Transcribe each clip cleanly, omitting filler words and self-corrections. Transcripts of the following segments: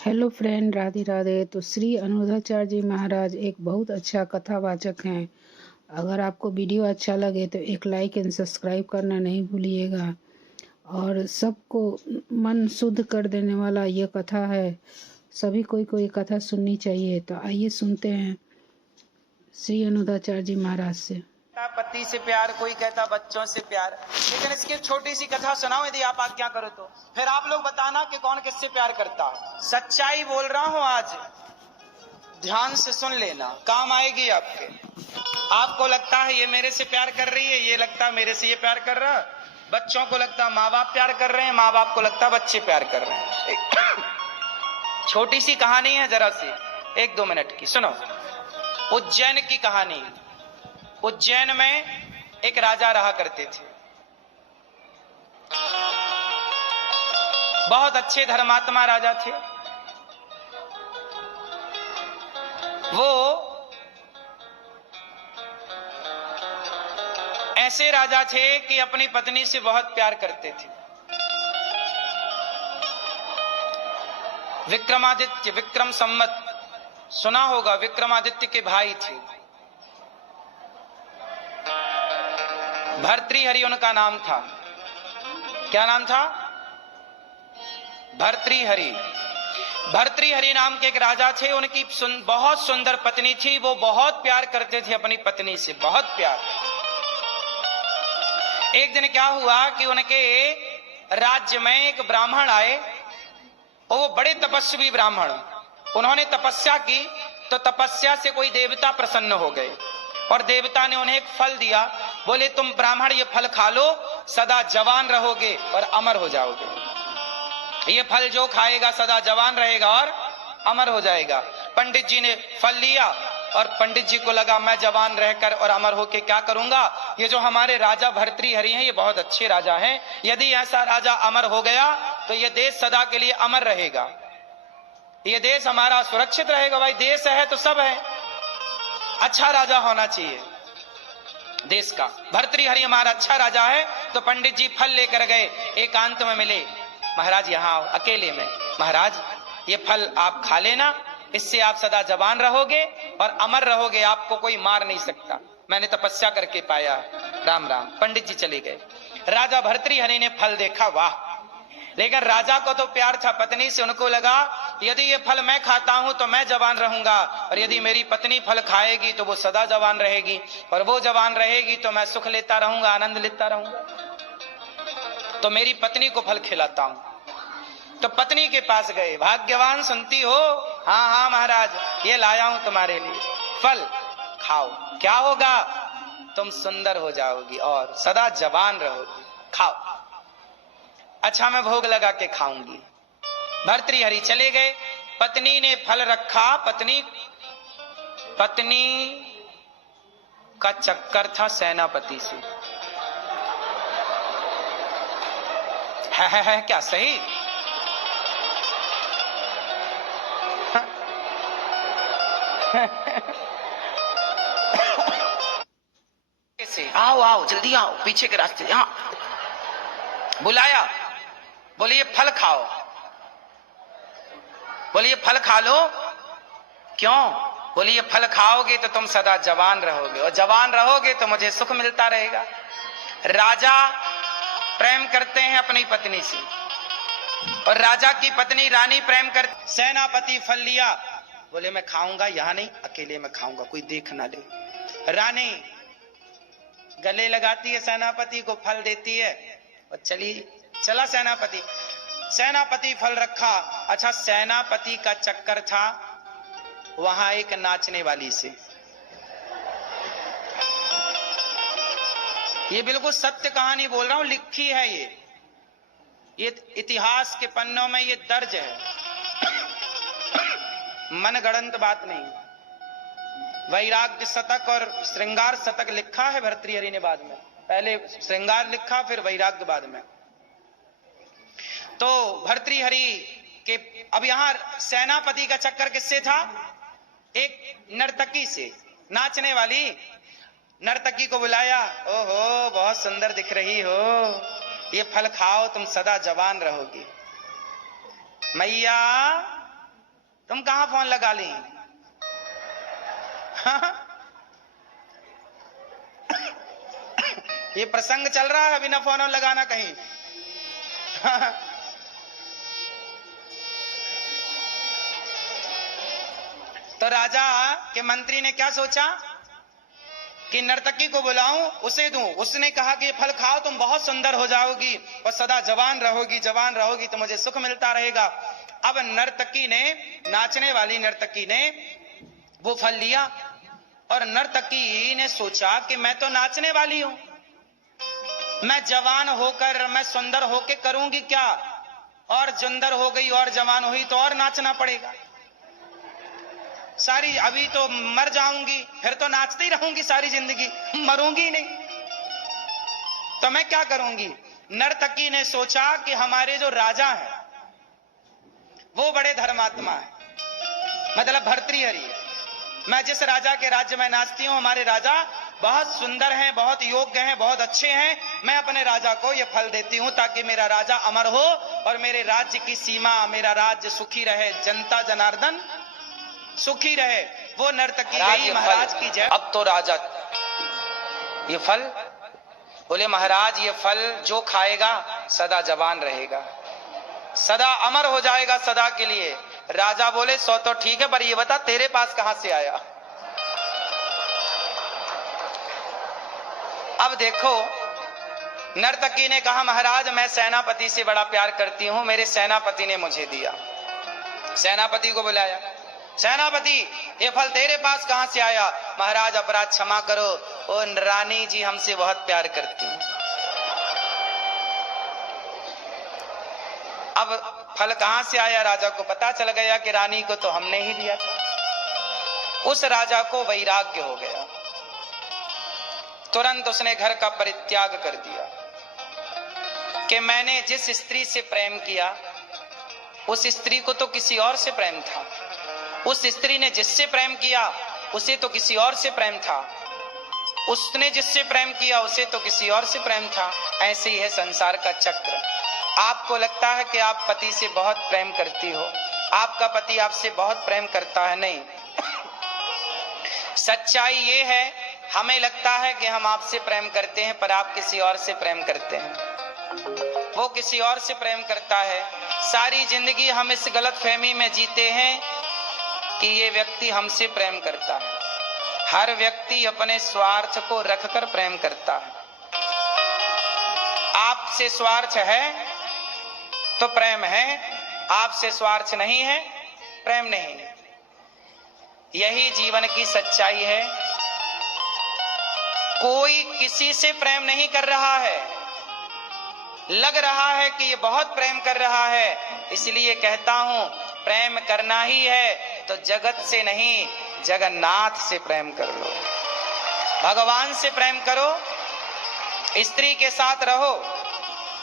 Hello friend, Radhe Radhe. तो श्री अनुराधाचार्य जी महाराज एक बहुत अच्छा कथावाचक हैं। अगर आपको वीडियो अच्छा लगे तो एक लाइक एंड सब्सक्राइब करना नहीं भूलिएगा। और सबको मन शुद्ध कर देने वाला ये कथा है। सभी को ये कथा सुननी चाहिए। तो आइए सुनते हैं श्री अनुराधाचार्य जी महाराज से। पति से प्यार, कोई कहता बच्चों से प्यार। लेकिन इसकी छोटी सी कथा सुनाओ यदि आप आज्ञा करो तो। फिर आप लोग बताना कि कौन किससे प्यार करता है। सच्चाई बोल रहा हूं आज, ध्यान से सुन लेना, काम आएगी आपके। आपको लगता है ये मेरे से प्यार कर रही है, ये लगता है मेरे से ये प्यार कर रहा है। बच्चों को लगता है माँ बाप प्यार कर रहे हैं, माँ बाप को लगता है बच्चे प्यार कर रहे हैं। छोटी सी कहानी है, जरा सी 1-2 मिनट की सुनो। उज्जैन की कहानी। उज्जैन में एक राजा रहा करते थे। बहुत अच्छे धर्मात्मा राजा थे। वो ऐसे राजा थे कि अपनी पत्नी से बहुत प्यार करते थे। विक्रमादित्य, विक्रम संवत सुना होगा, विक्रमादित्य के भाई थे। भर्तृहरि उनका नाम था। क्या नाम था? भर्तृहरि। भर्तृहरि नाम के एक राजा थे। उनकी बहुत सुंदर पत्नी थी। वो बहुत प्यार करते थे अपनी पत्नी से, बहुत प्यार। एक दिन क्या हुआ कि उनके राज्य में एक ब्राह्मण आए और वो बड़े तपस्वी ब्राह्मण। उन्होंने तपस्या की तो तपस्या से कोई देवता प्रसन्न हो गए और देवता ने उन्हें एक फल दिया। बोले तुम ब्राह्मण ये फल खा लो, सदा जवान रहोगे और अमर हो जाओगे। ये फल जो खाएगा सदा जवान रहेगा और अमर हो जाएगा। पंडित जी ने फल लिया और पंडित जी को लगा मैं जवान रहकर और अमर होके क्या करूंगा। ये जो हमारे राजा भर्तृहरि हैं ये बहुत अच्छे राजा हैं। यदि ऐसा राजा अमर हो गया तो ये देश सदा के लिए अमर रहेगा, ये देश हमारा सुरक्षित रहेगा। भाई देश है तो सब है, अच्छा राजा होना चाहिए देश का। भर्तृहरि हमारा अच्छा राजा है। तो पंडित जी फल लेकर गए, एकांत में मिले। महाराज यहाँ आओ, अकेले में। महाराज ये फल आप खा लेना, इससे आप सदा जवान रहोगे और अमर रहोगे, आपको कोई मार नहीं सकता, मैंने तपस्या करके पाया। राम राम। पंडित जी चले गए। राजा भर्तृहरि ने फल देखा, वाह। लेकिन राजा को तो प्यार था पत्नी से। उनको लगा यदि ये फल मैं खाता हूं तो मैं जवान रहूंगा, और यदि मेरी पत्नी फल खाएगी तो वो सदा जवान रहेगी, और वो जवान रहेगी तो मैं सुख लेता रहूंगा, आनंद लेता रहूंगा। तो मेरी पत्नी को फल खिलाता हूं। तो पत्नी के पास गए। भाग्यवान, सुनती हो? हाँ हाँ महाराज, ये लाया हूं तुम्हारे लिए, फल खाओ। क्या होगा? तुम सुंदर हो जाओगी और सदा जवान रहोगी, खाओ। अच्छा मैं भोग लगा के खाऊंगी। भर्तृहरि चले गए। पत्नी ने फल रखा। पत्नी का चक्कर था सेनापति से। है क्या सही? आओ आओ जल्दी आओ, पीछे के रास्ते। यहां बुलाया। बोले ये फल खाओ। बोले ये फल खा लो। क्यों? बोले ये फल खाओगे तो तुम सदा जवान रहोगे, और जवान रहोगे तो मुझे सुख मिलता रहेगा। राजा प्रेम करते हैं अपनी पत्नी से, और राजा की पत्नी रानी प्रेम कर। सेनापति फल लिया। बोले मैं खाऊंगा, यहां नहीं, अकेले में खाऊंगा, कोई देख ना ले। रानी गले लगाती है सेनापति को, फल देती है और चला सेनापति। सेनापति फल रखा। अच्छा सेनापति का चक्कर था वहां एक नाचने वाली से। ये बिल्कुल सत्य कहानी बोल रहा हूं, लिखी है ये इतिहास के पन्नों में ये दर्ज है, मनगढ़ंत बात नहीं। वैराग्य शतक और श्रृंगार शतक लिखा है भर्तृहरि ने बाद में। पहले श्रृंगार लिखा, फिर वैराग्य बाद में। तो भर्तृहरि के अब यहां सेनापति का चक्कर किससे था? एक नर्तकी से, नाचने वाली नर्तकी को बुलाया। ओहो बहुत सुंदर दिख रही हो, ये फल खाओ तुम सदा जवान रहोगी। मैया तुम कहां फोन लगा ली? ये प्रसंग चल रहा है, बिना फोन लगाना कहीं। तो राजा के मंत्री ने क्या सोचा कि नर्तकी को बुलाऊं, उसे दूं। उसने कहा कि ये फल खाओ, तुम बहुत सुंदर हो जाओगी और सदा जवान रहोगी तो मुझे सुख मिलता रहेगा। अब नर्तकी ने, नाचने वाली नर्तकी ने वो फल लिया और नर्तकी ने सोचा कि मैं तो नाचने वाली हूं, मैं जवान होकर, मैं सुंदर होकर करूंगी क्या? और सुंदर हो गई और जवान हुई तो और नाचना पड़ेगा सारी। अभी तो मर जाऊंगी, फिर तो नाचती रहूंगी सारी जिंदगी, मरूंगी नहीं, तो मैं क्या करूंगी? नर्तकी ने सोचा कि हमारे जो राजा हैं वो बड़े धर्मात्मा है, मतलब भर्तृहरि है। मैं जिस राजा के राज्य में नाचती हूं, हमारे राजा बहुत सुंदर हैं, बहुत योग्य हैं, बहुत अच्छे हैं। मैं अपने राजा को यह फल देती हूं ताकि मेरा राजा अमर हो और मेरे राज्य की सीमा, मेरा राज्य सुखी रहे, जनता जनार्दन सुखी रहे। वो नर्तकी गई, महाराज की जय। अब तो राजा ये फल, बोले महाराज ये फल जो खाएगा सदा जवान रहेगा, सदा अमर हो जाएगा सदा के लिए। राजा बोले सो तो ठीक है, पर ये बता तेरे पास कहां से आया? अब देखो, नर्तकी ने कहा महाराज मैं सेनापति से बड़ा प्यार करती हूं, मेरे सेनापति ने मुझे दिया। सेनापति को बुलाया, सेनापति ये फल तेरे पास कहां से आया? महाराज अपराध क्षमा करो, ओ रानी जी हमसे बहुत प्यार करती हैं। अब फल कहां से आया राजा को पता चल गया कि रानी को तो हमने ही दिया था। उस राजा को वैराग्य हो गया, तुरंत उसने घर का परित्याग कर दिया कि मैंने जिस स्त्री से प्रेम किया उस स्त्री को तो किसी और से प्रेम था, उस स्त्री ने जिससे प्रेम किया उसे तो किसी और से प्रेम था, उसने जिससे प्रेम किया उसे तो किसी और से प्रेम था। ऐसे ही है संसार का चक्र। आपको लगता है कि आप पति से बहुत प्रेम करती हो, आपका पति आपसे बहुत प्रेम करता है, नहीं। सच्चाई ये है, हमें लगता है कि हम आपसे प्रेम करते हैं पर आप किसी और से प्रेम करते हैं, वो किसी और से प्रेम करता है। सारी जिंदगी हम इस गलतफहमी में जीते हैं कि ये व्यक्ति हमसे प्रेम करता है। हर व्यक्ति अपने स्वार्थ को रखकर प्रेम करता है। आपसे स्वार्थ है तो प्रेम है, आपसे स्वार्थ नहीं है प्रेम नहीं है। यही जीवन की सच्चाई है। कोई किसी से प्रेम नहीं कर रहा है, लग रहा है कि ये बहुत प्रेम कर रहा है, इसलिए कहता हूं प्रेम करना ही है तो जगत से नहीं जगन्नाथ से प्रेम कर लो, भगवान से प्रेम करो। स्त्री के साथ रहो,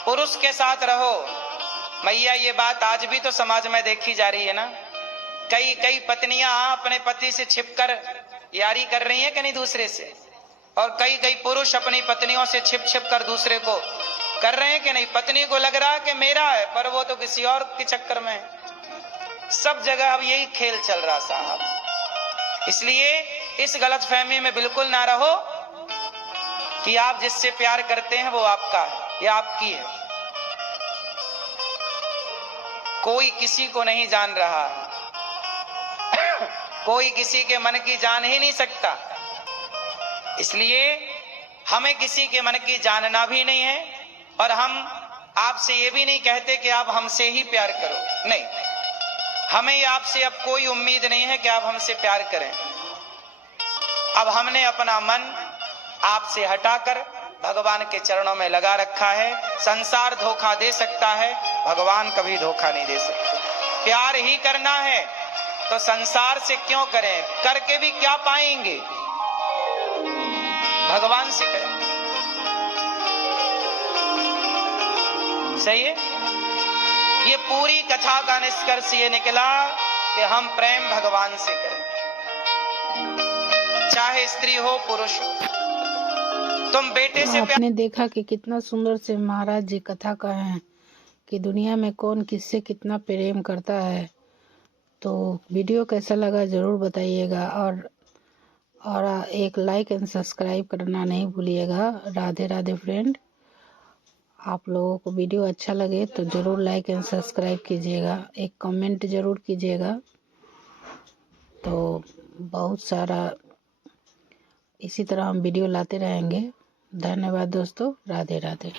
पुरुष के साथ रहो। मैया ये बात आज भी तो समाज में देखी जा रही है ना। कई पत्नियां अपने पति से छिपकर यारी कर रही हैं कि नहीं दूसरे से, और कई पुरुष अपनी पत्नियों से छिप कर दूसरे को कर रहे हैं कि नहीं। पत्नी को लग रहा है कि मेरा है पर वो तो किसी और के चक्कर में है। सब जगह अब यही खेल चल रहा साहब। इसलिए इस गलतफहमी में बिल्कुल ना रहो कि आप जिससे प्यार करते हैं वो आपका है या आपकी है। कोई किसी को नहीं जान रहा, कोई किसी के मन की जान ही नहीं सकता। इसलिए हमें किसी के मन की जानना भी नहीं है और हम आपसे ये भी नहीं कहते कि आप हमसे ही प्यार करो, नहीं। हमें आपसे अब कोई उम्मीद नहीं है कि आप हमसे प्यार करें। अब हमने अपना मन आपसे हटाकर भगवान के चरणों में लगा रखा है। संसार धोखा दे सकता है, भगवान कभी धोखा नहीं दे सकते। प्यार ही करना है तो संसार से क्यों करें, करके भी क्या पाएंगे, भगवान से करें। सही है। ये पूरी कथा का निष्कर्ष ये निकला कि हम प्रेम भगवान से करें, चाहे स्त्री हो पुरुष हो। तुम बेटे से आपने देखा कि कितना सुंदर से महाराज जी कथा कहे हैं कि दुनिया में कौन किससे कितना प्रेम करता है। तो वीडियो कैसा लगा ज़रूर बताइएगा, और एक लाइक एंड सब्सक्राइब करना नहीं भूलिएगा। राधे राधे फ्रेंड। आप लोगों को वीडियो अच्छा लगे तो ज़रूर लाइक एंड सब्सक्राइब कीजिएगा, एक कमेंट ज़रूर कीजिएगा। तो बहुत सारा इसी तरह हम वीडियो लाते रहेंगे। धन्यवाद दोस्तों। राधे राधे।